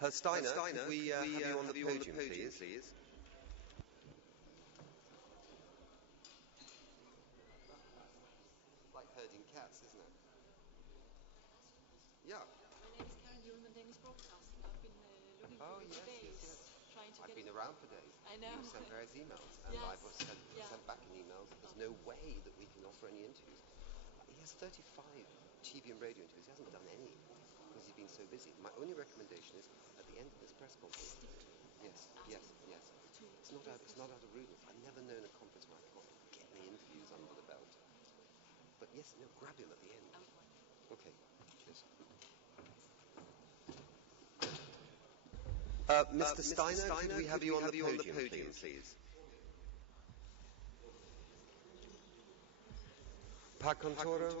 Herr Steiner, could we have you on the podium, please? Like herding cats, isn't it? Yeah. My name is Karen Yulman, Danish Broadcasting. I've been looking for you for days, trying to I've get... been around for days. I know. You've sent various emails, and Yes. I've sent back an email that there's no way that we can offer any interviews. He has 35 TV and radio interviews. He hasn't done any because he's been so busy. My only recommendation is at the end of this press conference. Stick to it. Yes. It's not out of rudeness. I've never known a conference where I can't get any interviews under the belt. But yes, grab him at the end. Okay. Cheers. Mr. Steiner, could we have you on the podium, please? Pa Contoro.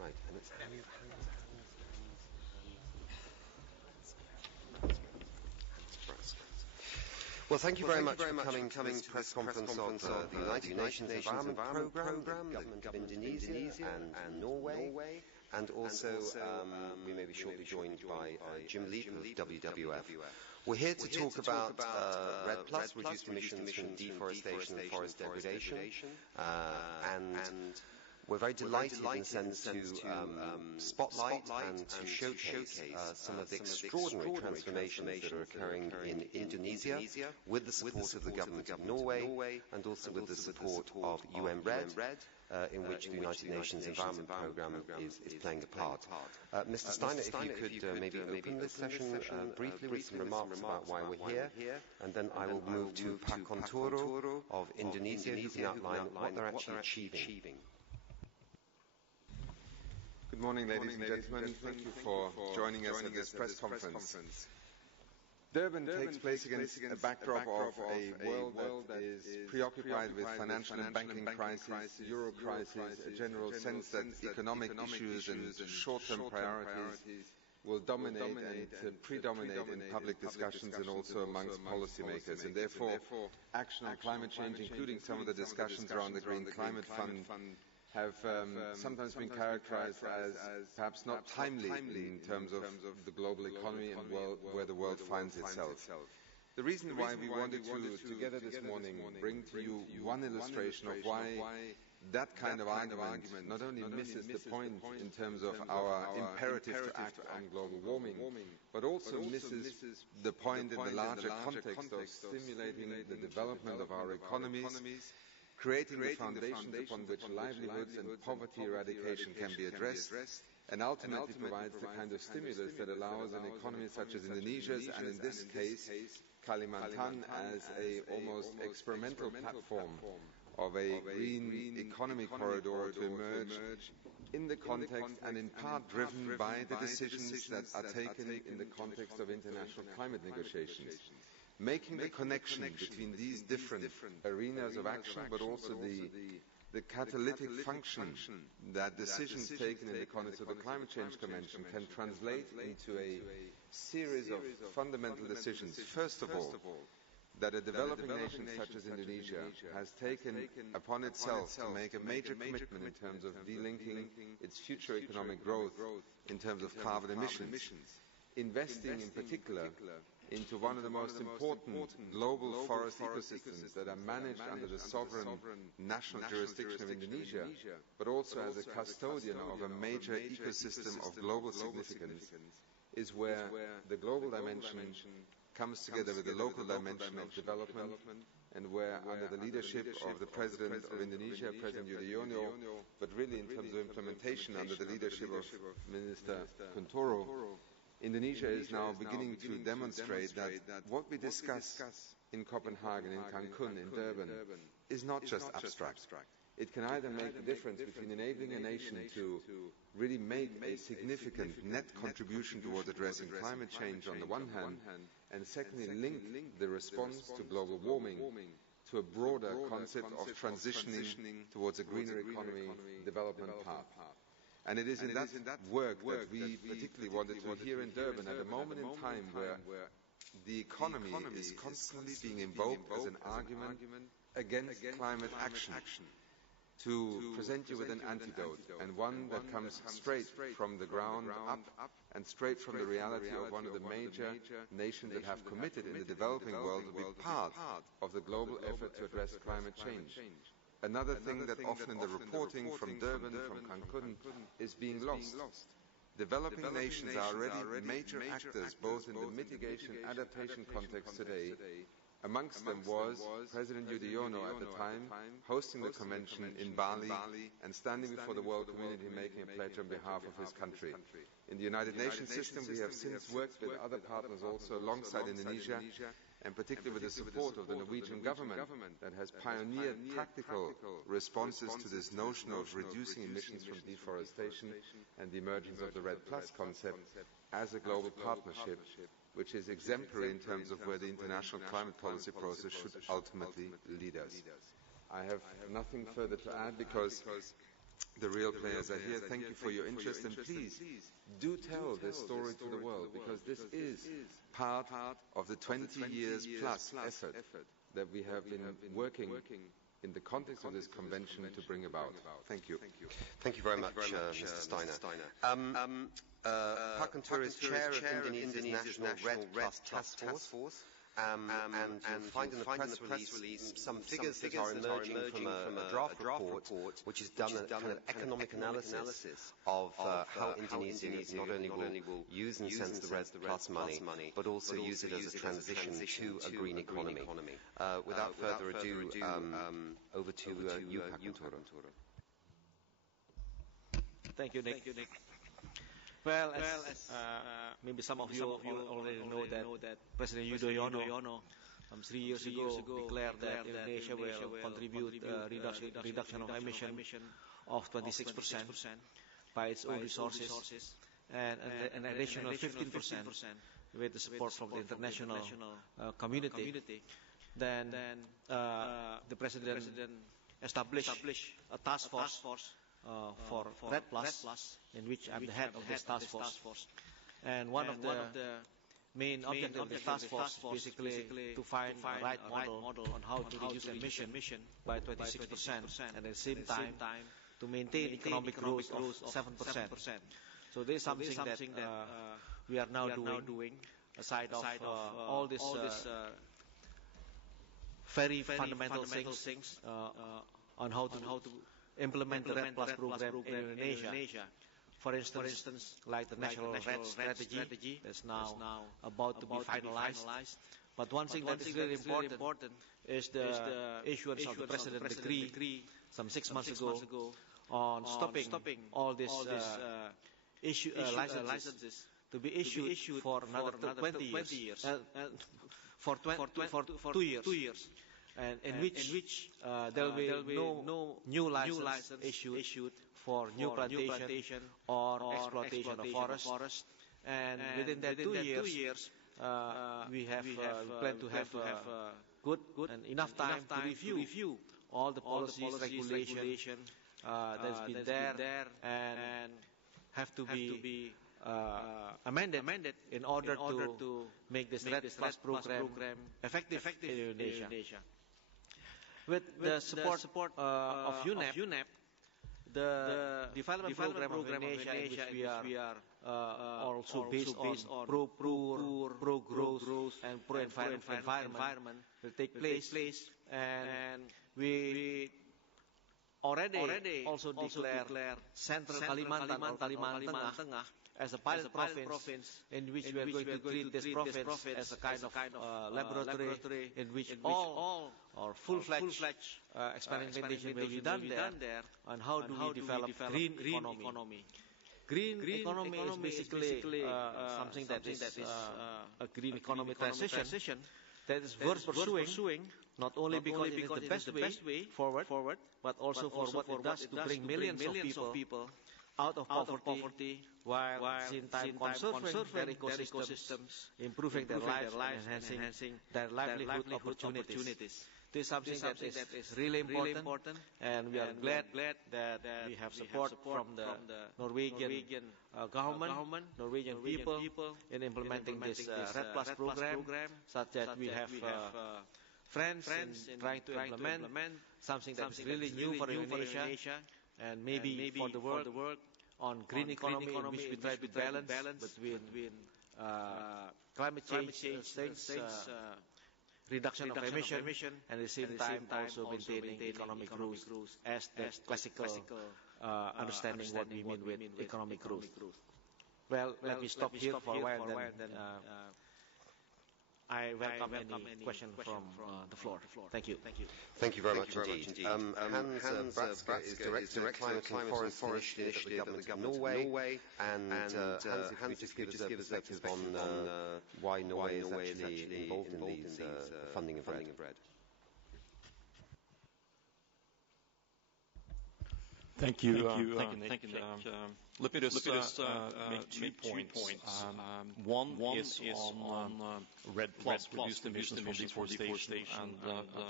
Right, and it's hands. Well, thank you very much for coming to this press conference of the United Nations Environment Programme, the Government of Indonesia and Norway, and also we may be shortly joined by Jim Leap of WWF. We're here to talk about REDD+, reduced emissions from deforestation and forest degradation, and we're very delighted in a sense to spotlight and to showcase some of the extraordinary transformations that are occurring in Indonesia with the support of the government of Norway and also with the support of UN REDD, in which the United Nations Environment Programme is playing a part. Mr. Steiner, if you could maybe open this session briefly with some remarks about why we're here, and then I will move to Pa Contoro of Indonesia, who can outline what they're actually achieving. Good morning, ladies and gentlemen. Thank you for joining us at this press conference. Durban takes place against a backdrop of a world that is preoccupied with financial and banking crisis, euro crisis, a general sense that economic issues and short-term priorities will dominate and predominate in public discussions and also amongst policymakers. And therefore, action on climate change, including some of the discussions around the Green Climate Fund, have sometimes been characterized as perhaps not timely in terms of the global economy and where the world finds itself. The reason why we wanted to, together this morning, bring to you one illustration of why that kind of argument not only misses the point in terms of our imperative to act on global warming, but also misses the point in the larger context of stimulating the development of our economies, creating the foundations upon which livelihoods and poverty eradication can be addressed, and ultimately provides the kind of stimulus that allows an economy such as Indonesia's, and in this case, Kalimantan, as a almost experimental platform of a green economy corridor to emerge in the context and in part driven by the decisions that are taken in the context of international climate negotiations. Making the connection between these different arenas of action, but also the catalytic function that decisions taken in the context of the Climate Change Convention can translate into a series of fundamental decisions. First of all, that a developing nation such as Indonesia has taken upon itself to make a major commitment in terms of delinking its future economic growth in terms of carbon emissions, investing in particular into one of the most important global forest ecosystems that are managed under the sovereign national jurisdiction of Indonesia, but also as a custodian of a major ecosystem of global significance, is where the global dimension comes together with the local dimension of development, and where under the leadership of the President of Indonesia, President Yudhoyono, but really in terms of implementation under the leadership of Minister Kuntoro, Indonesia is now beginning to demonstrate that what we discuss in Copenhagen, in Cancun, in Durban, is not just abstract. It can either make the difference between enabling a nation to really make a significant net contribution towards addressing climate change on the one hand, and secondly link the response to global warming to a broader concept of transitioning towards a greener economy development path. And it is in that work that we particularly wanted to here in Durban at a moment in time where the economy is constantly being invoked as an argument against climate action, to present you with an antidote, and one that comes straight from the ground up and straight from the reality of one of the major nations that have committed in the developing world to be part of the global effort to address climate change. Another thing that often in the reporting from Durban, from Cancun, is being lost. Developing nations are already major actors both in the mitigation adaptation context today. Amongst them was President Yudhoyono at the time, hosting the convention in Bali and standing before the world community making a pledge on behalf of his country. In the United Nations system, we have since worked with other partners also alongside Indonesia, and particularly with the support of the Norwegian government that has pioneered practical responses to this notion of reducing emissions from deforestation and the emergence of the REDD+ concept as a global partnership, which is exemplary in terms of where the international climate policy process should ultimately lead us. I have nothing further to add because the real players are here. Thank you for your interest, and please do tell this story to the world, because this is part of the 20 years plus effort that we have been working in the context of this convention to bring about. Thank you. Thank you very much, Mr. Steiner. Pak Kantoor is chair of Indonesia's National REDD+ Task Force. And you'll find in the press release some figures that are emerging from a draft report which has done a kind of economic analysis of how Indonesia not only will use and sense the REDD+ money, but also use it as a transition to a green economy. Without further ado, over to you, Pak Kantoor. Thank you, Nick. Well, as maybe some of you already know that President Yudhoyono 3 years ago declared that Indonesia will contribute reduction of emission of 26% by its own resources, and an additional 15% with the support from the international community. Then the President established a task force for REDD+, in which I'm the head of this task force. And one of the main objectives of the task force is basically to find a right model on how to reduce emission by 26%, and at the same time to maintain economic growth of 7%. So this is something that we are now doing, aside of all this very fundamental things on how to implement the REDD+ program in Indonesia. For instance, like the national REDD strategy that's now about to be finalized. But one thing that is really important is the issuance of the President decree some 6 months ago on stopping all these licenses to be issued for another 20 years, for 2 years. And in which there will be no new license issued for new plantation or exploitation of forest. And within that 2 years, we plan to have good and enough time to review all the policies, regulation that's been there and have to be amended in order to make this REDD+ program effective in Indonesia. With the support of UNEP, the development program of Indonesia, in which we are also based on pro-poor, pro-growth, and pro-environment, will take place. And we already also declare Central Kalimantan or Kalimantan Tengah as a pilot province, in which we are going to treat this province as a kind of laboratory in which all or full-fledged experimentation will be done there on how do we develop green economy. Green economy is basically something that is a green economy transition that is worth pursuing, not only because it is the best way forward, but also for what it does to bring millions of people out of poverty, while at the same time conserving their ecosystems, improving their lives, and enhancing their livelihood opportunities. This is something that is really important, and we are glad that we have support from the Norwegian government, Norwegian people in implementing this Red Plus program, such that we have friends in trying to implement something that is really new for Indonesia, and maybe for the world, on green economy, in which we try to balance between climate change things, reduction of emission, and at the same time also maintaining economic growth as the classical understanding what we mean with economic growth. Well, let me stop here for a while, then I welcome any question from the floor. Thank you. Thank you very much indeed. Hans Bratske is Director of Climate and Forest Initiative at the Government of Norway. And Hans, if you just give us a perspective on why Norway is actually involved in these funding of RED. Thank you, Nick. Let me just make 3 points. One is on RED Plus, reduced emissions from deforestation and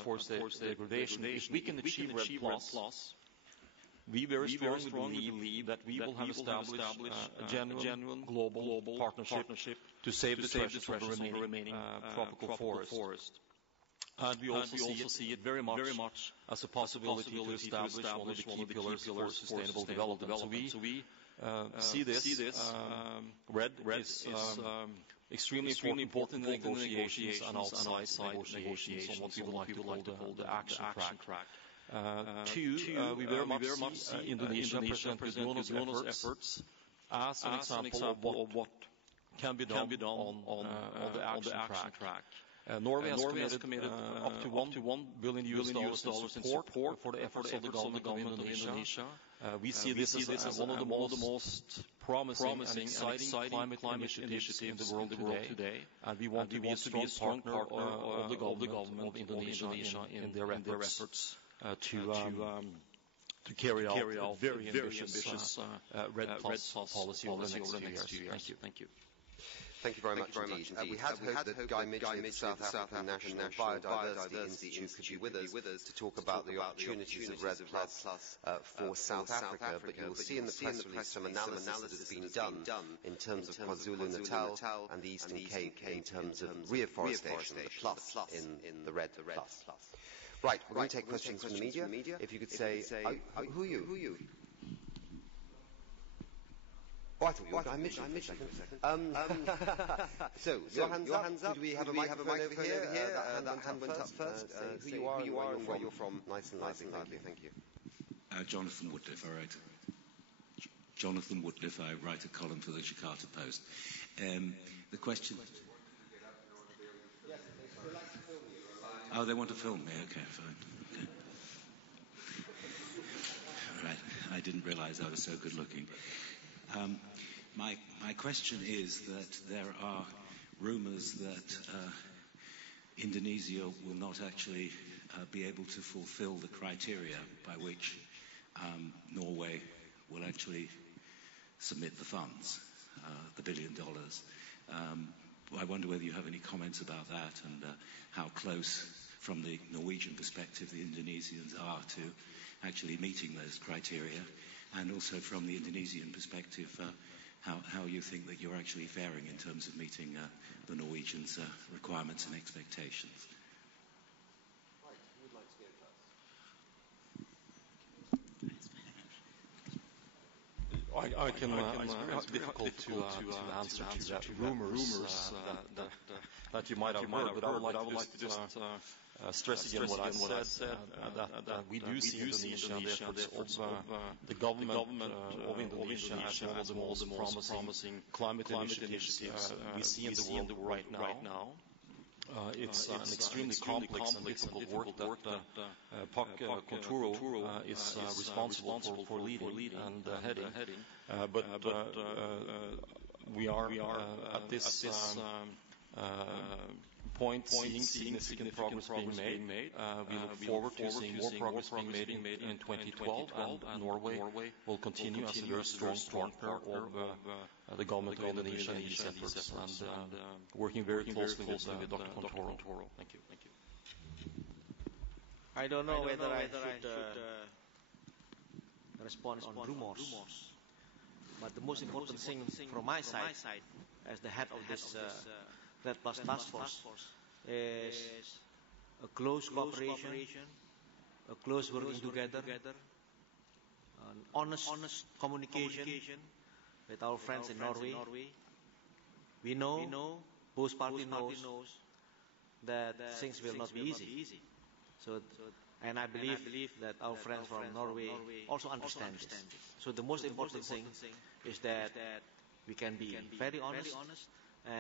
forest degradation. If we can achieve RED Plus, we very strongly believe that we will have established a genuine global partnership to save the treasures of the remaining tropical forest. And we also see it very much as a possibility to establish one of the key pillars for sustainable development. So we see this RED is extremely important in negotiations and outside negotiations on what we would like to call the action track. Two, we very much see Indonesia, President Yudhoyono's efforts as an example of what can be done on the action track. Norway has committed up to $1 billion in support for the efforts of the government of Indonesia. We see this as one of the most promising and exciting climate initiatives in the world today. And we want to be a strong partner of the government of Indonesia in their efforts to carry out a very ambitious RED Plus policy over the next few years. Thank you. Thank you very much indeed. We had hoped that Guy Mitchell of the South African National Biodiversity Institute could be with us to talk about the opportunities of RED Plus for South Africa, but you'll see in the press release some analysis that has been done in terms of KwaZulu-Natal and the Eastern Cape in terms of reforestation, the plus in the RED Plus. Right, we're going to take questions from the media. If you could say, who are you? Oh, I thought you were Guy Mitchell. So, your hands up. Do we have a microphone over here? That hand went up first. Who you are and where you're from. Nice and lively. Thank you. Jonathan Woodliff, I write. Jonathan Woodliff, I write a column for the Jakarta Post. The question. Oh, they want to film me. Okay, fine. Okay. All right. I didn't realise I was so good looking. My question is that there are rumours that Indonesia will not actually be able to fulfil the criteria by which Norway will actually submit the funds, the $1 billion. I wonder whether you have any comments about that and how close, from the Norwegian perspective, the Indonesians are to actually meeting those criteria, and also from the Indonesian perspective, how you think that you're actually faring in terms of meeting the Norwegians' requirements and expectations. Right, who would like to go first? I can. It's difficult to answer to that rumors that you might have heard, but I would like to just stress again what I said, that we do see Indonesia and the efforts of the government of Indonesia as one of the most promising climate initiatives we see in the world right now. It's an extremely complex and difficult work that Pak Konturo is responsible for leading and heading. But we are at this point, seeing significant progress being made. We look forward to seeing more progress being made in 2012, and Norway will continue as a very strong partner of the government of Indonesia in these efforts, and working very closely with Dr. Contoro. Thank you. I don't know whether I should respond on rumors, but the most important thing from my side, as the head of this Red Plus Task Force, is a close cooperation, a close working together, an honest communication with our friends in Norway. We know, both parties knows that things will not be easy. So, and I believe that our friends from Norway also understand this. So the most important thing is that we can be very honest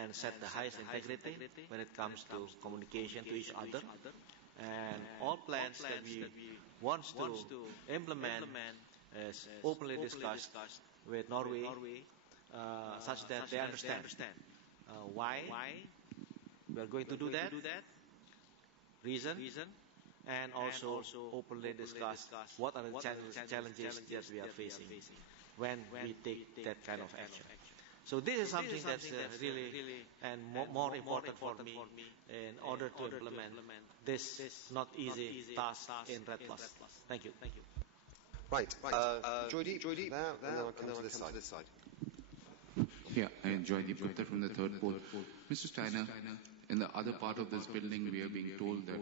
and set the highest integrity when it comes to communication to each other. And all plans that we want to implement is openly discussed with Norway, such that they understand why we are going to do that, reason, and also openly discuss what are the challenges that we are facing when we take that kind of action. So this is something that's really and more important for me in order to implement this not easy task in Red Plus. Thank you. Right. Joydeep, now I'll come to this side. Yeah, I enjoy the Gupta from the third pole. Mr. Steiner, in the other part of this building, we are being told that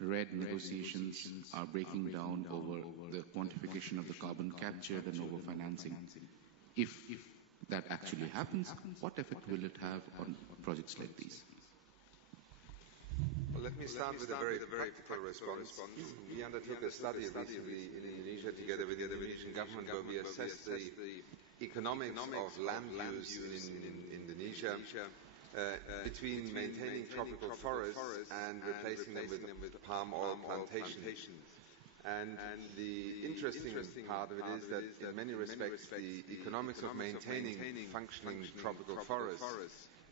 red negotiations are breaking down over the quantification of the carbon captured and over financing. If that actually happens, what effect will it have on projects like these? Well, let me start with a very practical response. We undertook a study recently in Indonesia together with the Indonesian government where we assessed the economics of land use in Indonesia between maintaining tropical forests and replacing them with palm oil plantations. And the interesting part of it is that in many respects the economics of maintaining functioning tropical forests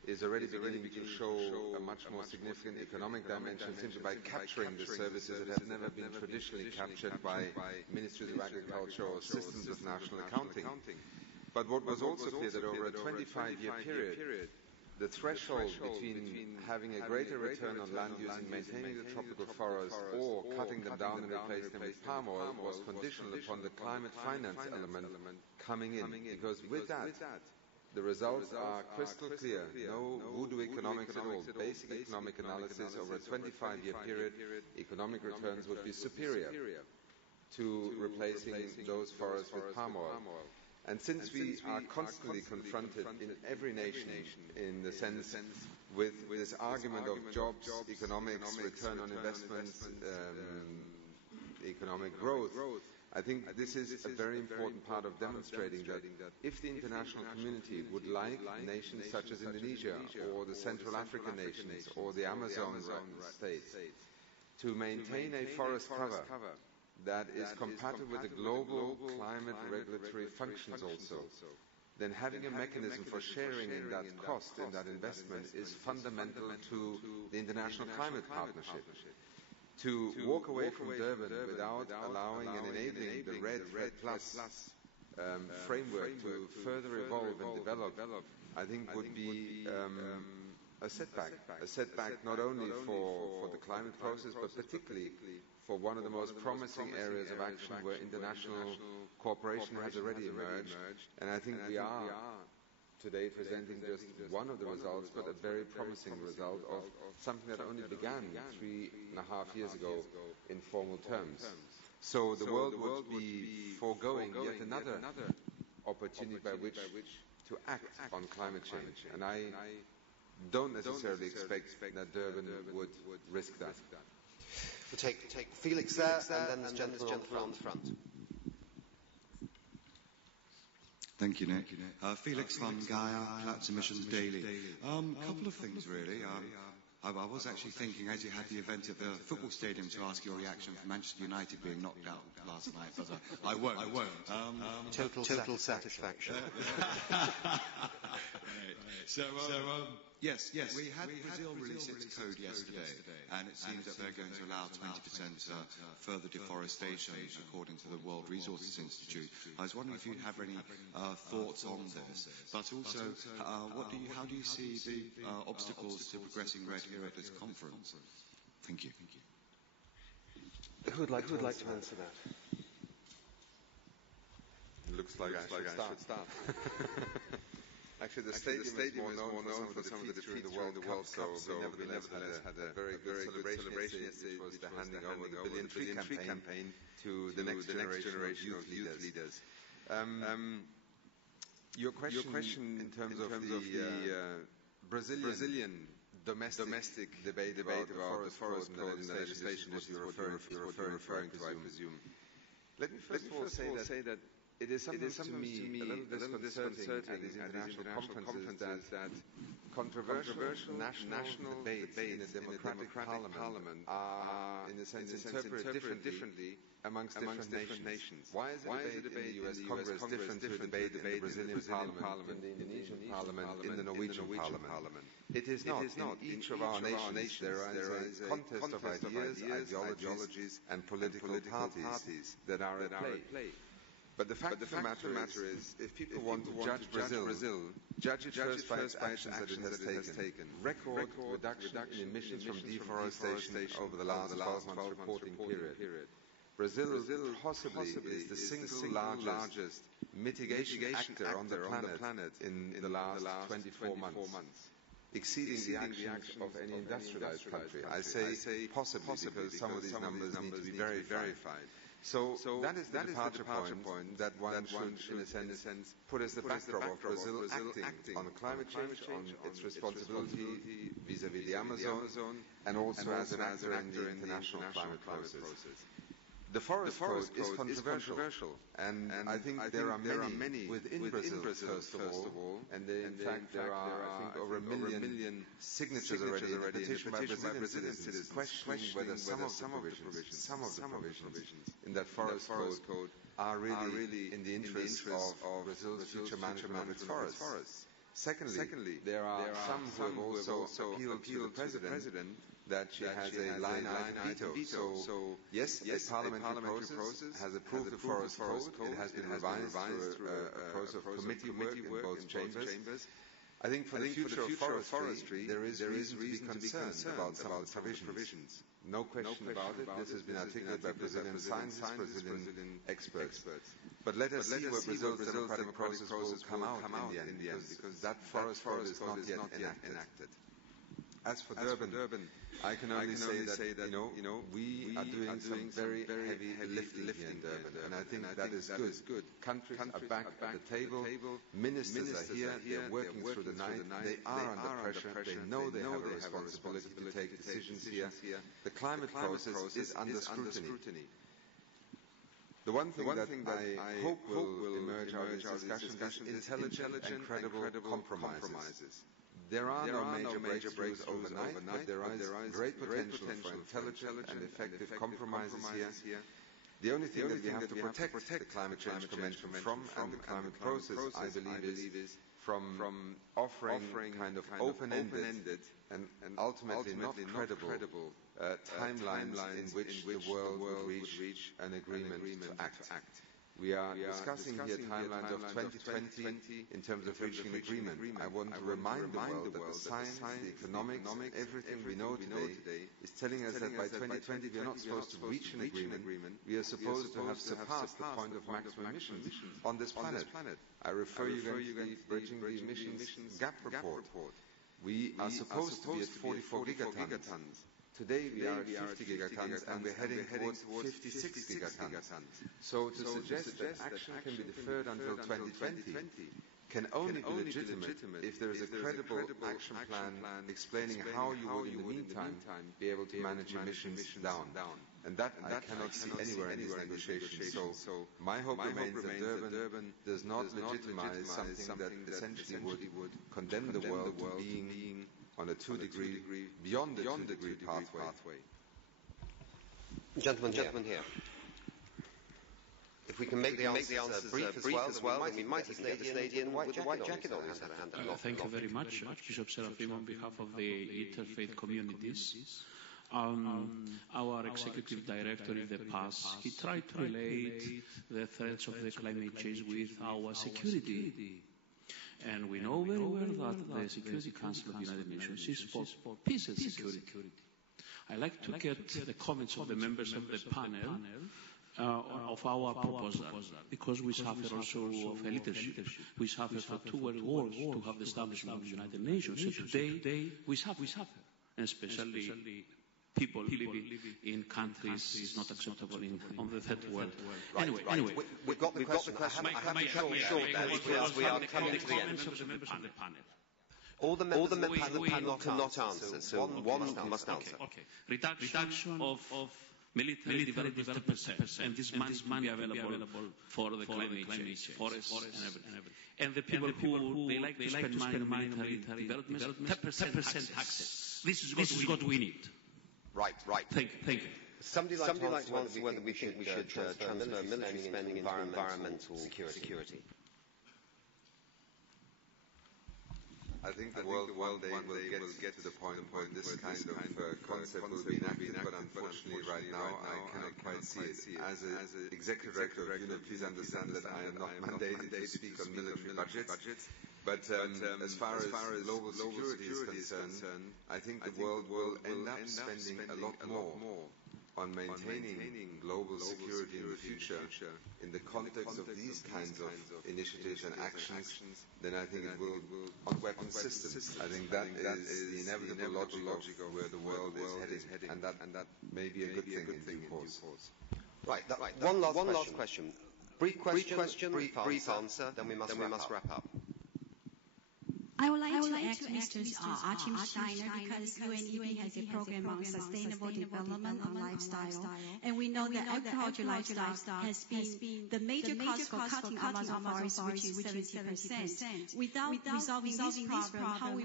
is already beginning to show a much more significant economic dimension simply by capturing the services that have never been traditionally captured by ministries of agriculture or systems of national accounting. But what was also clear that over a 25-year period, the threshold between having a greater return on land use in maintaining the tropical forests or cutting them down and replacing them with palm oil was conditional upon the climate finance element coming in. Because with that, the results are crystal clear. No voodoo economics at all. Basic economic analysis over a 25-year period, economic returns would be superior to replacing those forests with palm oil. And since we are constantly confronted in every nation in the sense with this argument of jobs, economics, return on investment, economic growth, I think this is a very important part of demonstrating that if the international community would like nations such as Indonesia or the Central African nations or the Amazon states to maintain a forest cover that is compatible with the global climate regulatory functions also, then having a mechanism for sharing in that cost, in that investment, is fundamental to the International Climate Partnership. To walk away from Durban without allowing and enabling the Red Plus framework to further evolve and develop, I think would be a setback not only for the climate process, but particularly for one of the most promising areas of action where international cooperation has already emerged. And I think we are today presenting just one of the results, but a very promising result of something that only began 3.5 years ago in formal terms. So the world would be foregoing yet another opportunity by which to act on climate change. And I don't necessarily expect that Durban would risk that. We'll take Felix there, and then this gentleman on the front. Thank you, Nick. Felix von Gaia, Platts Emissions Daily. Couple of things, really. I was actually thinking, as you had the event at the football stadium, to ask your reaction for Manchester United being knocked out last night, but I won't. Total satisfaction. Yes, we had Brazil release its code yesterday, and it seems that they're going to allow 20% further deforestation, according to the World Resources Institute. I was wondering if you have any thoughts on this, but also, how do you see the obstacles to progressing red here at this conference? Thank you. Who would like to answer that? It looks like I should start. Actually, the stadium is more known for some of the defeats through the World Cup, so we nevertheless had a very good celebration yesterday, which was the handing over the Billion Tree campaign to the next generation of youth leaders. Your question in terms of the Brazilian domestic debate about the forest code and the legislation is what you're referring to, I presume. Let me first of all say that it is something to me a little disconcerting at these international conferences that controversial national debates in a democratic parliament are, in a sense, interpreted differently amongst different nations. Why is a debate in the US Congress different to a debate in the Brazilian parliament, in the Indonesian parliament, in the Norwegian parliament? It is not. In each of our nations there is a contest of ideas, ideologies and political parties that are at play. But the fact of the matter is, if people want to judge Brazil, judge it first by its actions that it has taken. Record reduction in emissions from deforestation over the last 12-month reporting period. Brazil possibly is the single largest mitigation actor on the planet in the last 24 months. Exceeding the actions of any industrialized country. I say possibly because some of these numbers need to be verified. So that is the departure point that one should, in a sense, put as the backdrop of Brazil acting on climate change, on its responsibility vis-à-vis the Amazon, and also as an actor in the international climate process. The forest code is controversial, and I think there are many within Brazil, first of all, and in fact there are, I think, over 1 million signatures already in a petition by Brazilian citizens questioning whether some of the provisions in that forest code are really in the interest of Brazil's future management of its forests. Secondly, there are some who have also appealed to the President that she has a line-item veto. So, yes, a parliamentary process has approved the forest code. It has been revised through a process of committee work in both chambers. I think for the future of forestry, there is reason to be concerned about some of the provisions. No question about it. This has been articulated by Brazilian scientists, Brazilian experts. But let us see where Brazil's democratic process will come out in the end, because that forest code is not yet enacted. As for Durban, I can only say that we are doing some very heavy lifting here in Durban, and I think that is good. Countries are back at the table. Ministers are here. They are working through the night. They are under pressure. They know they have a responsibility to take decisions here. The climate process is under scrutiny. The one thing that I hope will emerge out of this discussion is intelligent and credible compromises. There are no major breakthroughs overnight, but there is great potential for intelligent and effective compromises here. The only thing that we have to protect the Climate Change Convention from and the climate process, I believe, is from offering kind of open-ended and ultimately not credible timelines in which the world will reach an agreement to act. We are discussing here timelines of 2020 in terms of reaching an agreement. I want to remind the world that the science, the economics, everything we know today is telling us that by 2020 we are not supposed to reach an agreement. We are supposed to have surpassed the point of maximum emissions on this planet. I refer you to the Bridging the Emissions Gap Report. We are supposed to be at 44 gigatons. Today we are at 50 gigatons and we're heading towards 56 gigatons. So to suggest that action can be deferred until 2020 can only be legitimate if there is a credible action plan explaining how you will in the meantime be able to manage emissions down. And that I cannot see anywhere in these negotiations. So my hope remains that Durban does not legitimize something that essentially would condemn the world to being on a 2-degree, beyond the 2-degree pathway. Gentleman here. If we can make the answers brief as well, then we might even get the Canadian white jacket on his hand. Thank you very much, Archbishop Seraphim, on behalf of the interfaith communities. Our executive director in the past, he tried to relate the threats of the climate change with our security. And we know very well that the Security Council of the United Nations is for peace and security. I'd like to get the comments of the members of the panel of our proposal, because we suffer also of a leadership. We suffer for 2 world wars to have the establishment of the United Nations. So today we suffer, and especially people living in countries is not acceptable on the third world. Right, anyway, we've got the question. I have to short that because we are coming to the end. All the members of the panel cannot answer, so one must answer. Okay. Reduction of military development 10%, and this money will be available for the climate change, forests and everything. And the people who they like to spend money on military development, 10% taxes. This is what we need. Right. Thank you. Somebody like to answer whether we think we should transfer military spending into environmental security. I think the world one day will get to the point where this kind of concept will be enacted, but unfortunately right now I cannot quite see it. As an executive director of UNEP, please understand that I am not mandated to speak on military budgets. But as far as global security is concerned, I think the world will end up spending a lot more on maintaining global security in the future in the context of these kinds of initiatives and actions than I think it will on weapon systems. I think that is the inevitable logic of where the world is heading, and that may be a good thing in due course. Right. One last question. Brief question, brief answer, then we must wrap up. I would like to ask Mr. Achim Steiner, because UNEP has a program on sustainable development and lifestyle, and we know that agricultural lifestyle has been the major cause for cutting Amazon forests, which is 70%. Without resolving this problem,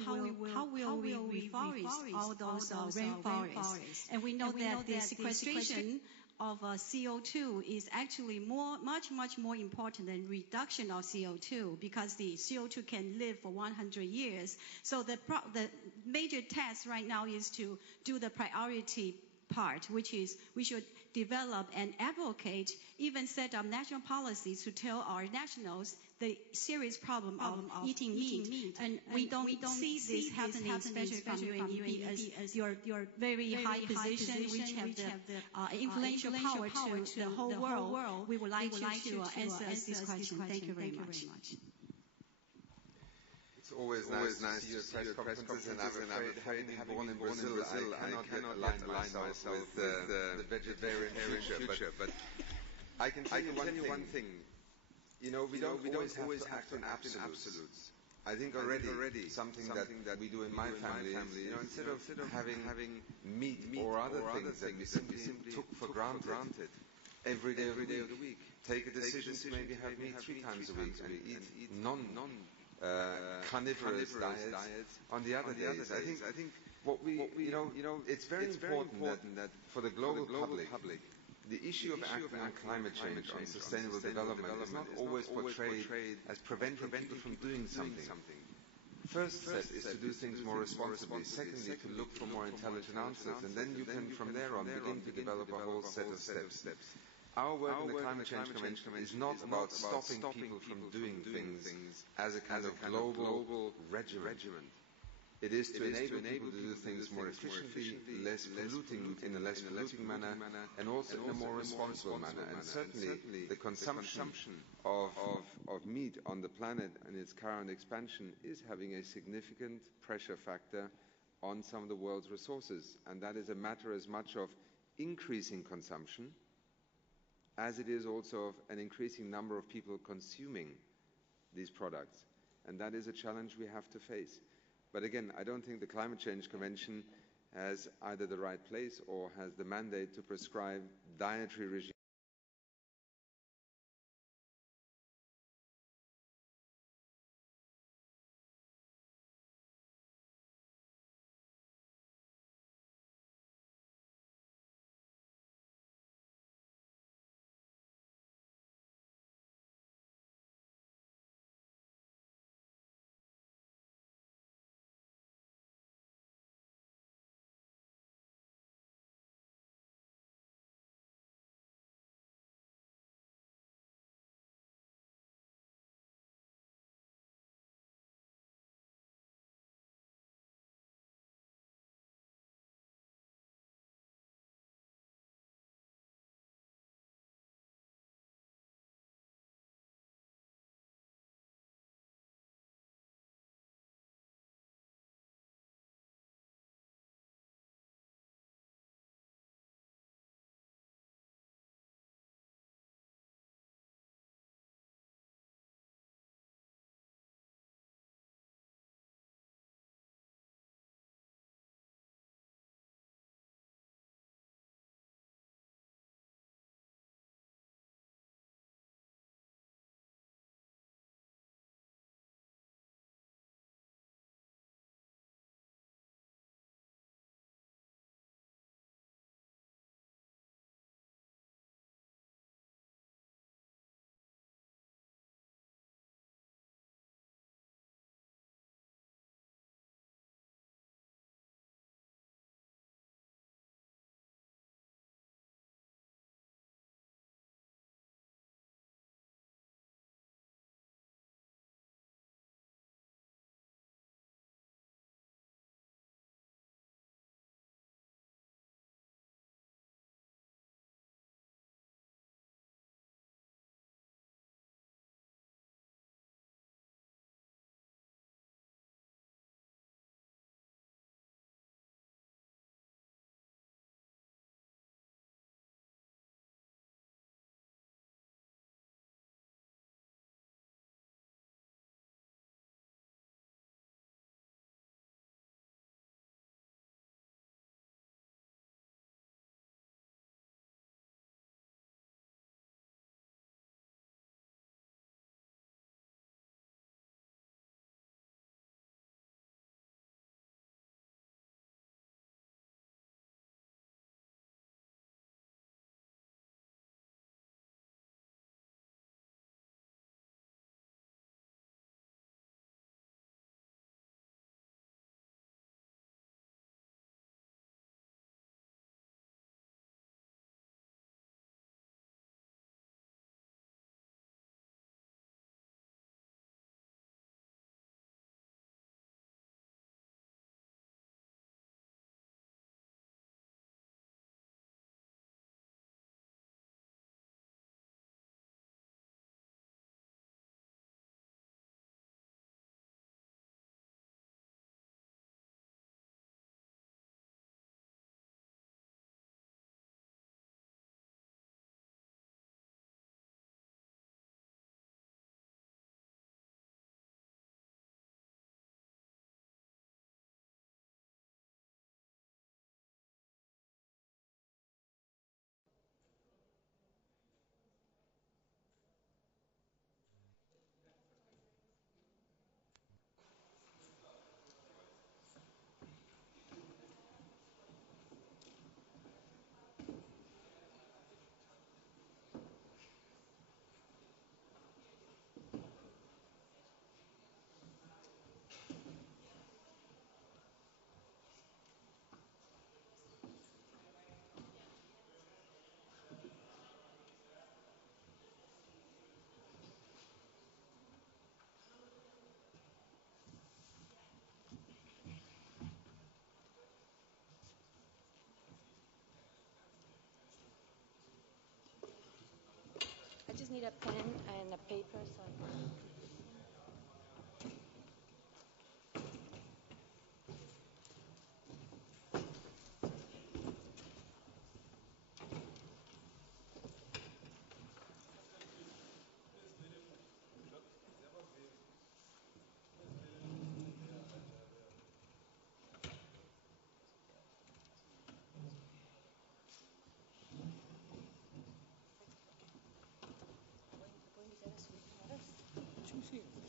how will we reforest all those rainforests? And we know that the sequestration of CO2 is actually much more important than reduction of CO2, because the CO2 can live for 100 years. So the major task right now is to do the priority part, which is we should develop and advocate, even set up national policies to tell our nationals the serious problem of eating meat. And we don't see this happening, especially from UNEP, as your very high position, which have the influential power to the whole world. We would like you to answer us this question. Thank you very much. It's always nice to see your press conferences, and I'm afraid having born in Brazil, I cannot align myself with the vegetarian future, but I can tell you one thing. You know, we don't always have to act in absolutes. I think already something that we do in my family is, you know, instead of having meat or other things that we simply took for granted every day of the week, take a decision to maybe have meat 3 times a week and eat carnivorous diets on the other days. I think what we you know it's very important that for the global public, the issue of acting on climate change, on sustainable development, is not always portrayed as preventing people from doing something. First step is to do things more responsibly. Secondly, to look for more intelligent answers. And then you can, from there on, begin to develop a whole set of steps. Our work in the Climate Change Convention is not about stopping people from doing things as a kind of global regimen. It is to enable people to do things more efficiently, less polluting, in a less polluting manner, and also in a more responsible manner. And certainly the consumption of meat on the planet and its current expansion is having a significant pressure factor on some of the world's resources. And that is a matter as much of increasing consumption as it is also of an increasing number of people consuming these products. And that is a challenge we have to face. But again, I don't think the Climate Change Convention has either the right place or has the mandate to prescribe dietary regimes. just need a pen and a paper. So. Sí, sí.